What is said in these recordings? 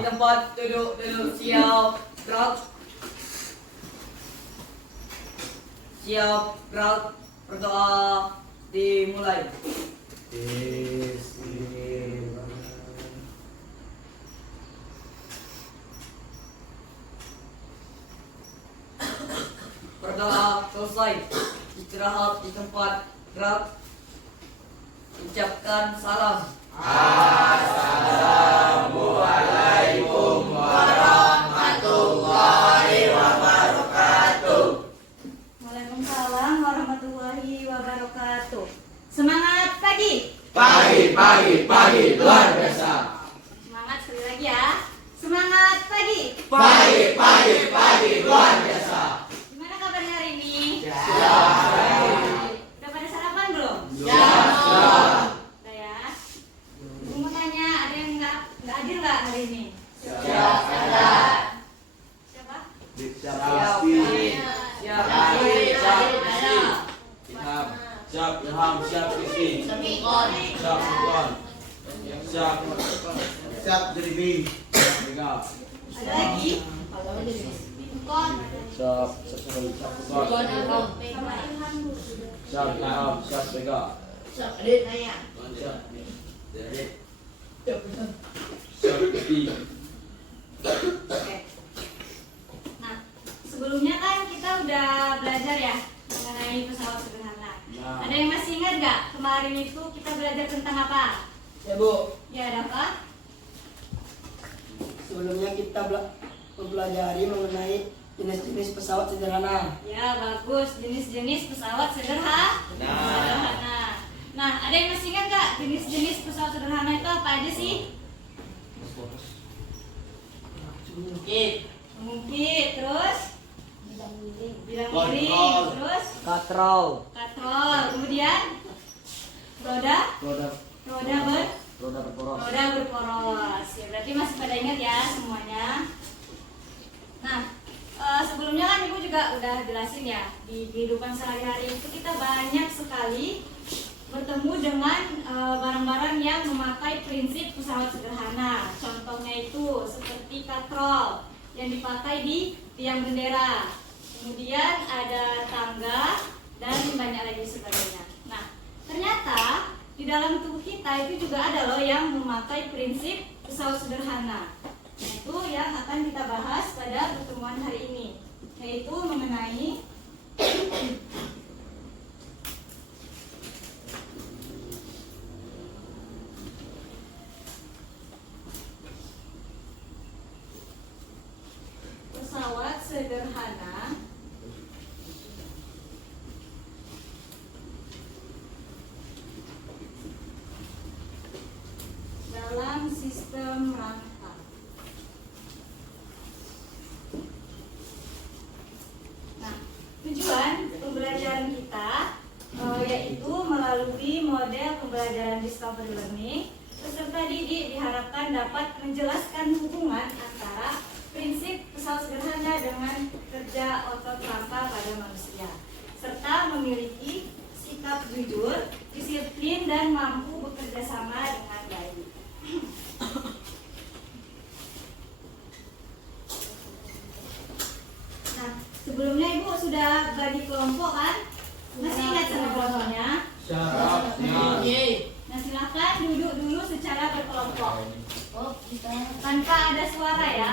di tempat duduk dulu. Siap, gerak. Siap, gerak. Berdoa dimulai. Berdoa selesai. Istirahat di tempat, gerak. Ucapkan salam. Assalamualaikum warahmatullahi wabarakatuh. Waalaikumsalam warahmatullahi wabarakatuh. Semangat pagi. Pagi luar biasa. Semangat sekali lagi ya. Semangat pagi. Pagi luar biasa. Gimana kabarnya hari ini? Siap. Udah pada sarapan belum? Siap. Udah ya. Ibu mau tanya, ada yang nggak hadir nggak hari ini? Siap. Siapa? Siap, siap, Siap Ilham, siap Kristi, siap Sukon, siap Jeribi, siap Mega, Ada lagi? Kon. siap Sukon, Sama Ilham dulu. siap Ilham, siap Mega, siap Kristi. Oke. Nah, sebelumnya kan kita udah belajar ya mengenai pesawat sederhana. Nah. Ada yang masih ingat nggak kemarin itu kita belajar tentang apa? Ya Bu, Ya, ada apa? sebelumnya kita mempelajari mengenai jenis-jenis pesawat sederhana. Ya, bagus. Jenis-jenis pesawat sederhana. Nah, ada yang masih ingat nggak jenis-jenis pesawat sederhana itu apa aja sih? Mungkin, terus bilang miring, terus Katrol, katrol, kemudian roda Roda berporos. berporos. Ya, berarti masih pada ingat ya semuanya. Nah, sebelumnya kan Ibu juga udah jelasin ya, di kehidupan sehari-hari itu kita banyak sekali bertemu dengan barang-barang yang memakai prinsip pesawat sederhana. Contohnya itu seperti katrol yang dipakai di tiang bendera. Kemudian ada tangga dan banyak lagi sebagainya. Nah, ternyata di dalam tubuh kita itu juga ada loh yang memakai prinsip pesawat sederhana. Nah, itu yang akan kita bahas pada pertemuan hari ini, yaitu mengenai pesawat sederhana dalam sistem rangka. Nah, tujuan pembelajaran kita yaitu melalui model pembelajaran discovery learning, peserta didik diharapkan dapat menjelaskan hubungan antara prinsip pesawat sederhana dengan kerja otot rangka pada manusia, serta memiliki sikap jujur, disiplin, dan mampu bekerja sama dengan baik. Nah, sebelumnya Ibu sudah bagi kelompok kan? Masih ingat cara kelompoknya? Siap. Nah, silakan duduk dulu secara berkelompok. Tanpa ada suara ya.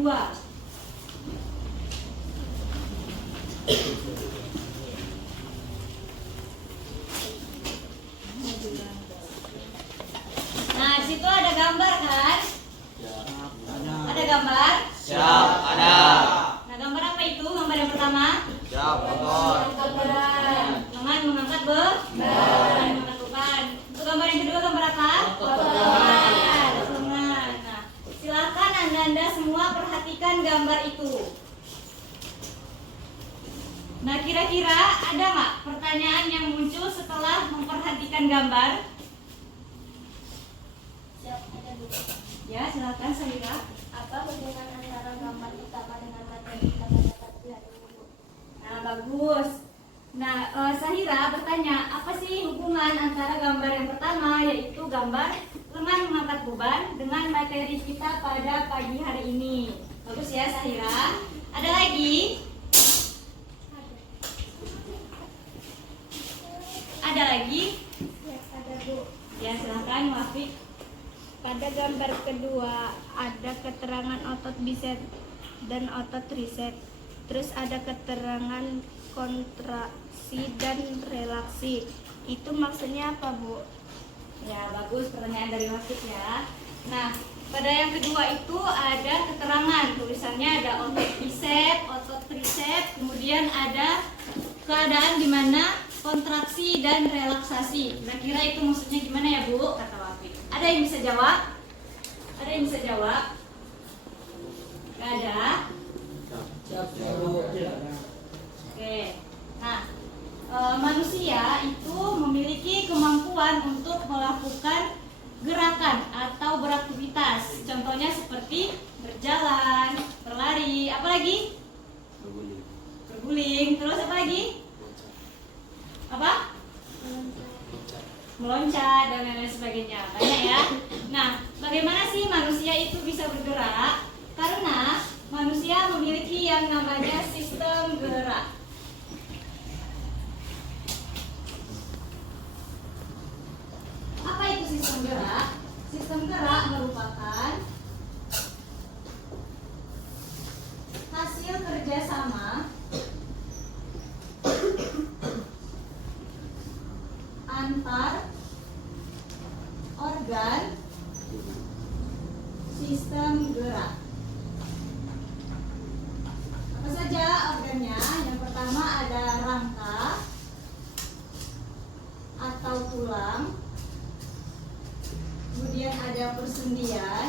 kedua. Nah, di situ ada gambar kan? Ada gambar? Siap, ada. Nah, gambar apa itu? Gambar yang pertama? Siap, motor. Beban. Lengan mengangkat beban. Mengangkat beban. Untuk gambar yang kedua gambar apa? Lengan. Lengan. Nah, silakan anda semua perhatikan gambar itu. Nah, kira-kira ada nggak pertanyaan yang muncul setelah memperhatikan gambar? Ya, silakan Sahira. Apa hubungan antara gambar utama dengan materi kita pada pelatihan ini? Nah, bagus. Nah, Sahira bertanya, apa sih hubungan antara gambar yang pertama, yaitu gambar lengan mengangkat beban, dengan materi kita pada pagi hari ini? Bagus ya, Sahira. Ada lagi? Ada lagi? Ya, ada Bu. Ya, silakan, Wafiq. Pada gambar kedua ada keterangan otot bisep dan otot tricep. Terus ada keterangan kontraksi dan relaksi. Itu maksudnya apa, Bu? Ya, bagus pertanyaan dari Wafiq ya. Nah, pada yang kedua itu ada keterangan, tulisannya ada otot bisep, otot tricep, kemudian ada keadaan di mana kontraksi dan relaksasi. Kira-kira itu maksudnya gimana ya, Bu? Kata Wafiq. Ada yang bisa jawab? Ada yang bisa jawab? Gak ada? Siap, Bu. Oke. Nah, manusia itu memiliki kemampuan untuk melakukan gerakan atau beraktivitas. Contohnya seperti berjalan, berlari, apa lagi? Berguling. Terus apa lagi? Apa? Meloncat dan lain-lain sebagainya. Banyak ya. Nah, bagaimana sih manusia itu bisa bergerak? Karena manusia memiliki yang namanya sistem gerak. Apa itu sistem gerak? Sistem gerak merupakan hasil kerjasama antar organ sistem gerak. Apa saja organnya? Yang pertama ada rangka atau tulang, kemudian ada persendian,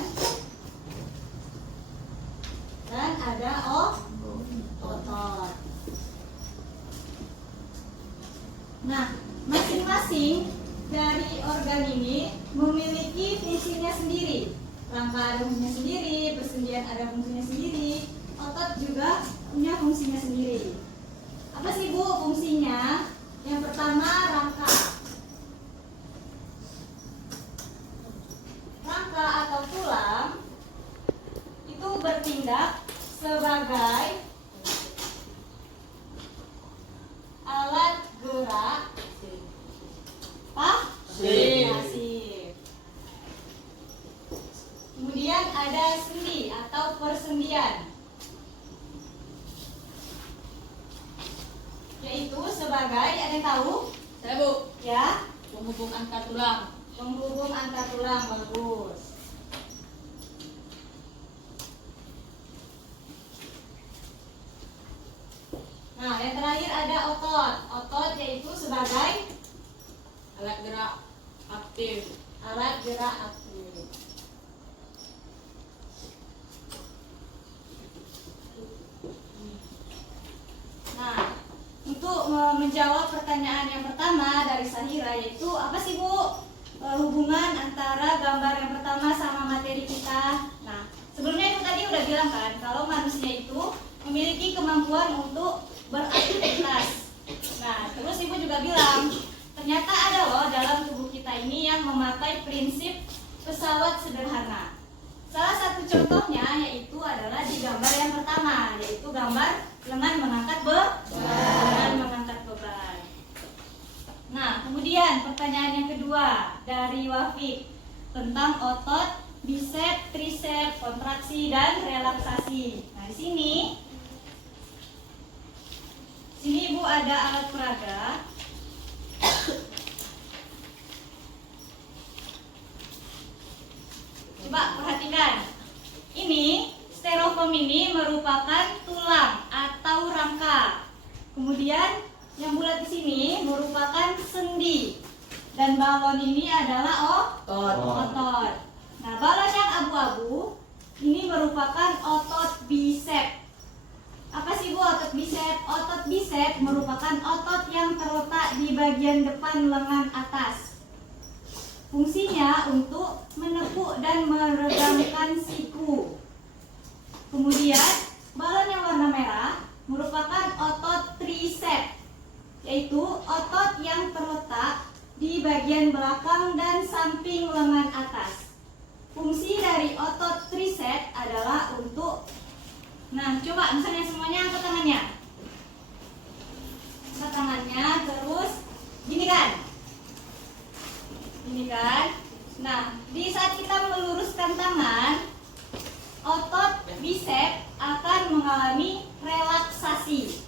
dan ada otot. Nah, masing-masing dari organ ini memiliki fungsinya sendiri. Rangka ada fungsinya sendiri, persendian ada fungsinya sendiri, otot juga punya fungsinya sendiri. Apa sih, Bu, fungsinya? Yang pertama, rangka. Rangka atau tulang itu bertindak sebagai alat gerak pasif. Kemudian ada sendi atau persendian, yaitu sebagai, ada yang tahu? Saya, Bu, Ya, penghubung antar tulang. penghubung antar tulang. Bagus. Nah, yang terakhir ada otot. Otot yaitu sebagai Alat gerak aktif. alat gerak aktif. Nah, untuk menjawab pertanyaan yang pertama dari Sahira, yaitu apa sih, Bu, hubungan antara gambar yang pertama sama materi kita? Nah, sebelumnya itu tadi udah bilang kan kalau manusia itu memiliki kemampuan untuk beraktivitas. Nah, terus Ibu juga bilang ternyata ada loh dalam tubuh kita ini yang memakai prinsip pesawat sederhana. Salah satu contohnya yaitu adalah di gambar yang pertama, yaitu gambar lengan mengangkat beban. Nah, kemudian pertanyaan yang kedua dari Wafiq tentang otot bicep, tricep, kontraksi dan relaksasi. Nah, di sini Ibu ada alat peraga. Coba perhatikan. Ini styrofoam ini merupakan tulang atau rangka. Kemudian yang bulat di sini merupakan sendi. Dan balon ini adalah otot. Nah, balon yang abu-abu ini merupakan otot bicep. Apa sih Bu otot bicep? Otot bicep merupakan otot yang terletak di bagian depan lengan atas. Fungsinya untuk menepuk dan meregangkan siku. Kemudian balon yang warna merah merupakan otot tricep, yaitu otot yang terletak di bagian belakang dan samping lengan atas. Fungsi dari otot tricep adalah untuk, nah coba misalnya semuanya angkat tangannya. Angkat tangannya, terus gini kan? Gini kan? Nah, di saat kita meluruskan tangan, otot bicep akan mengalami relaksasi,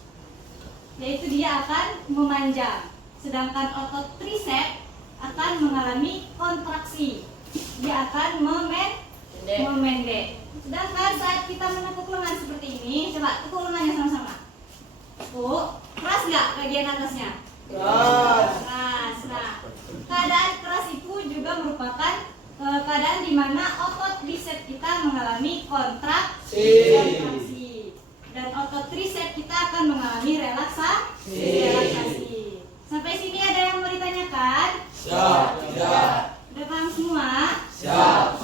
yaitu dia akan memanjang. Sedangkan otot tricep akan mengalami kontraksi, dia akan memendek. Sedangkan saat kita menekuk lengan seperti ini, coba tekuk lengannya sama-sama. Tekuk, keras nggak bagian atasnya? Keras. Nah, keadaan keras itu juga merupakan keadaan di mana otot bicep kita mengalami kontraksi. Dan otot tricep kita akan mengalami relaksasi. Sampai sini ada yang mau ditanyakan? Siap. Udah paham semua? Siap.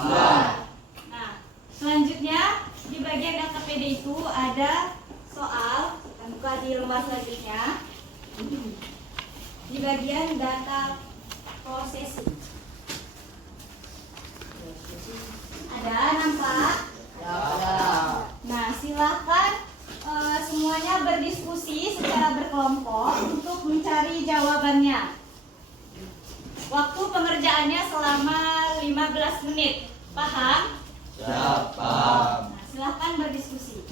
Nah, selanjutnya di bagian LKPD itu ada soal yang buka di lembar selanjutnya. Di bagian data processing. Ada nampak? Nah, silahkan semuanya berdiskusi secara berkelompok untuk mencari jawabannya. Waktu pengerjaannya selama 15 menit. Paham? Siap, paham. Nah, silahkan berdiskusi.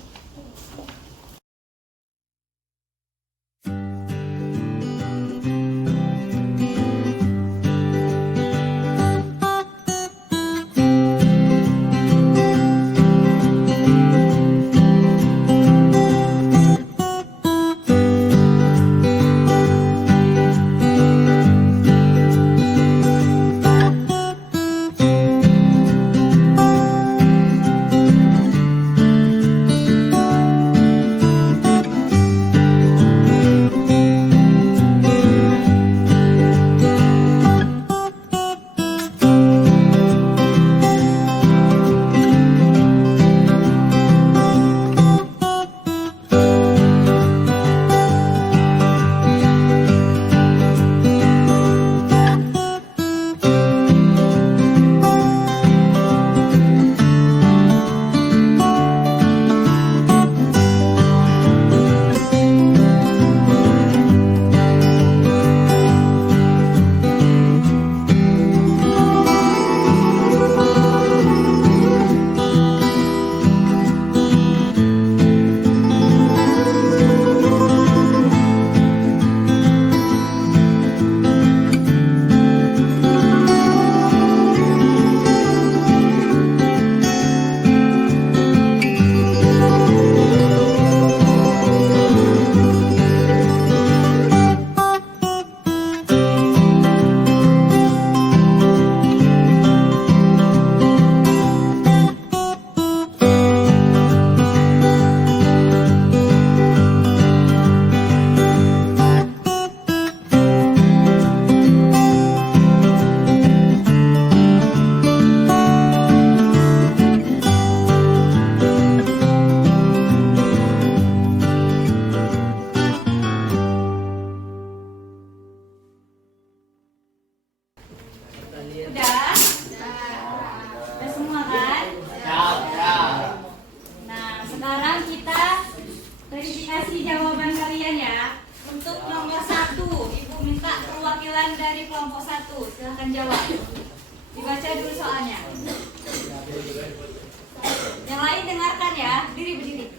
dengarkan ya. Berdiri.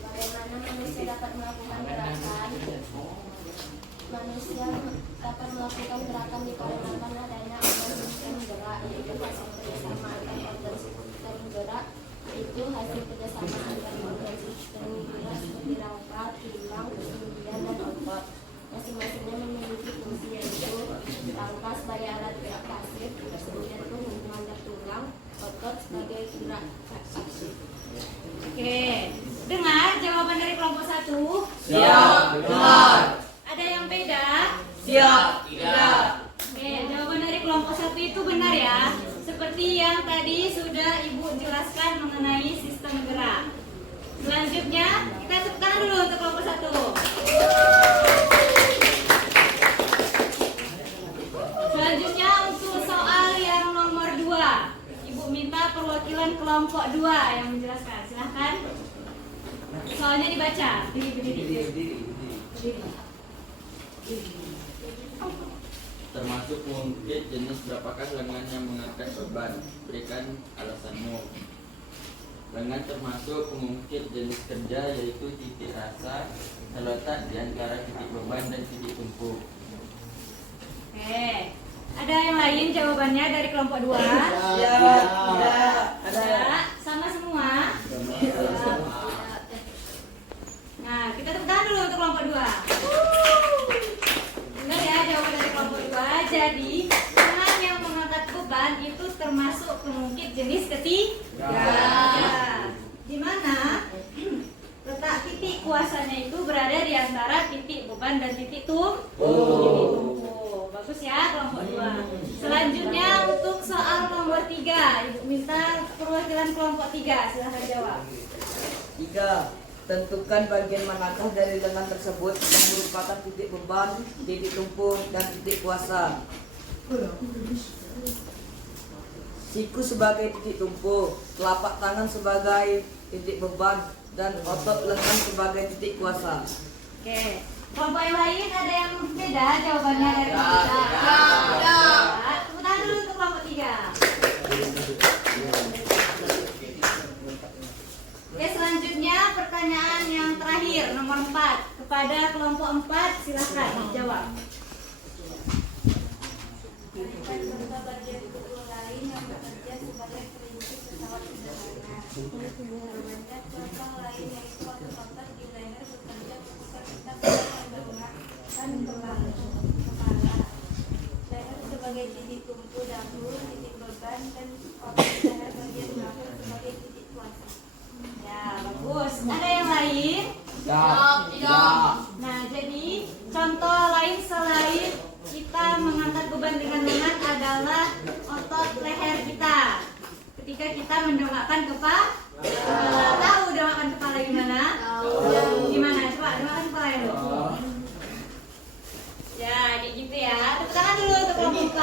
Bagaimana manusia dapat melakukan gerakan? Manusia dapat melakukan gerakan dikarenakan adanya organ sistem gerak, yaitu hasil kerjasama antar organ sistem gerak, itu hasil kerjasama antar organ sistem gerak seperti rangka, tulang, kemudian dan otot. Masing-masingnya memiliki fungsi, yaitu rangka sebagai alat gerak pasif, kemudian hubungan antar tulang, otot sebagai gerak aktif. Oke. Dengar jawaban dari kelompok 1. Siap. Dengar. Ada yang beda? Siap. Tidak. Oke, jawaban dari kelompok 1 itu benar ya. Seperti yang tadi sudah Ibu jelaskan mengenai sistem gerak. Selanjutnya, kita tepuk tangan dulu untuk kelompok 1. Selanjutnya untuk soal yang nomor 2. Ibu minta perwakilan kelompok 2 yang menjelaskan. Silahkan. Soalnya dibaca. Berdiri. Termasuk mengungkit jenis berapakah lengan yang mengangkat beban. Berikan alasanmu. Lengan termasuk mengungkit jenis kerja, yaitu titik rasa terletak di antara titik beban dan titik tumpu. Oke. Ada yang lain jawabannya dari kelompok 2? Ada. Sama semua? Nah, kita tepuk tangan dulu untuk kelompok 2. Benar ya jawaban dari kelompok 2. Jadi, lengan yang mengangkat beban itu termasuk pengungkit jenis ketiga. Di mana letak titik kuasanya itu berada di antara titik beban dan titik tumpu. Bagus ya kelompok 2. Selanjutnya untuk soal nomor 3, Ibu minta perwakilan kelompok 3. Silahkan jawab. 3. Tentukan bagian manakah dari lengan tersebut yang merupakan titik beban, titik tumpu, dan titik kuasa. Siku sebagai titik tumpu, telapak tangan sebagai titik beban, dan otot lengan sebagai titik kuasa. Oke. Kelompok yang lain ada yang beda jawabannya dari kelompok 3. Tepuk tangan dulu untuk kelompok 3. Oke, selanjutnya pertanyaan yang terakhir nomor 4. Kepada kelompok 4 silahkan jawab. Beberapa bagian tubuh lain yang bekerja sebagai prinsip pesawat sederhana. Banyak contoh lain yaitu otot di leher bekerja ketika kita menggerak dan berlalu kepala. Leher sebagai titik tumpu dahulu, titik beban, dan otot leher bagian belakang sebagai titik kuasa. Ya, bagus. Ada yang lain? Siap. Nah, jadi contoh lain selain kita mengangkat beban dengan lengan adalah otot leher kita. Ketika kita mendongakkan kepala, tahu dongakkan kepala gimana? Gimana? Coba dongakkan kepala dulu. Ya, kayak gitu ya. Tepuk tangan dulu untuk kelompok 4.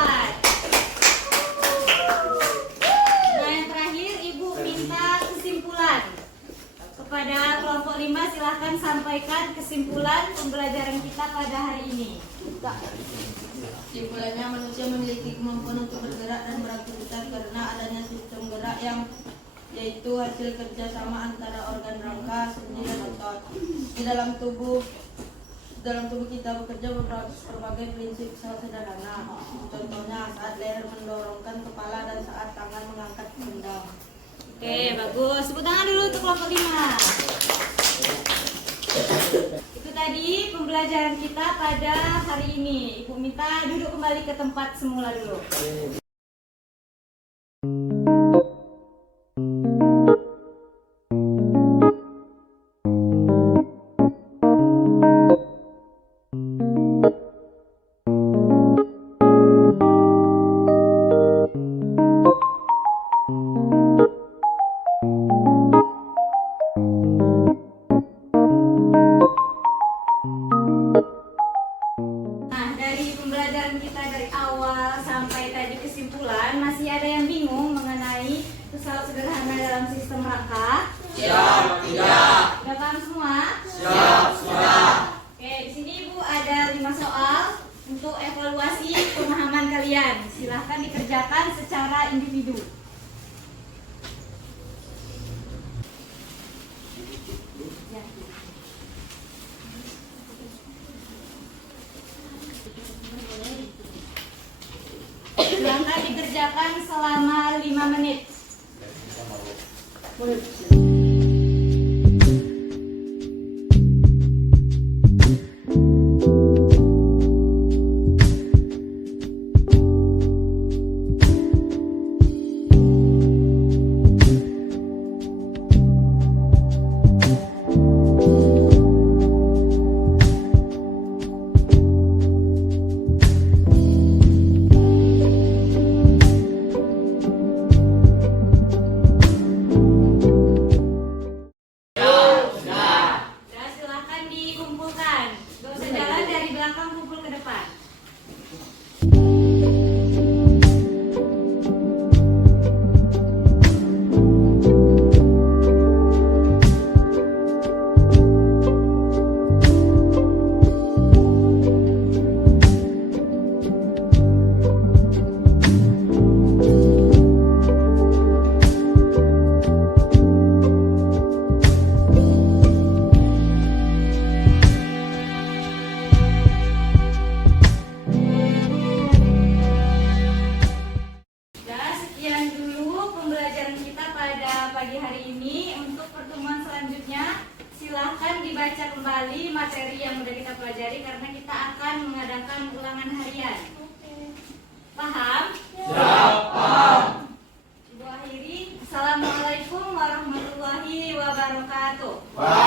Nah, yang terakhir Ibu minta kesimpulan. Kepada kelompok 5 silahkan sampaikan kesimpulan pembelajaran kita pada hari ini. Kesimpulannya, manusia memiliki kemampuan untuk bergerak dan beraktivitas karena adanya sistem gerak yang yaitu hasil kerjasama antara organ rangka, sendi, dan otot. Di dalam tubuh kita bekerja berbagai prinsip sederhana. Contohnya saat leher mendorongkan kepala dan saat tangan mengangkat benda. Oke, bagus. Tepuk tangan dulu untuk kelompok 5. Itu tadi pembelajaran kita pada hari ini. Ibu minta duduk kembali ke tempat semula dulu. Nah, dari pembelajaran kita dari awal sampai tadi kesimpulan, masih ada yang bingung mengenai pesawat sederhana dalam sistem rangka? Siap. Tidak. Sudah paham semua? Siap. Sudah. Oke, di sini Ibu ada 5 soal untuk evaluasi pemahaman kalian. Silahkan dikerjakan secara individu. dikerjakan selama 5 menit. Nah, silahkan dikumpulkan. Gak usah jalan dari belakang, kumpul ke depan. Nah, sekian dulu pembelajaran kita pada pagi hari ini. Untuk pertemuan selanjutnya, silahkan dibaca kembali materi yang sudah kita pelajari karena kita akan mengadakan ulangan harian. Paham? Siap, paham. Ibu akhiri, Assalamualaikum warahmatullahi wabarakatuh. Waalaikumsalam.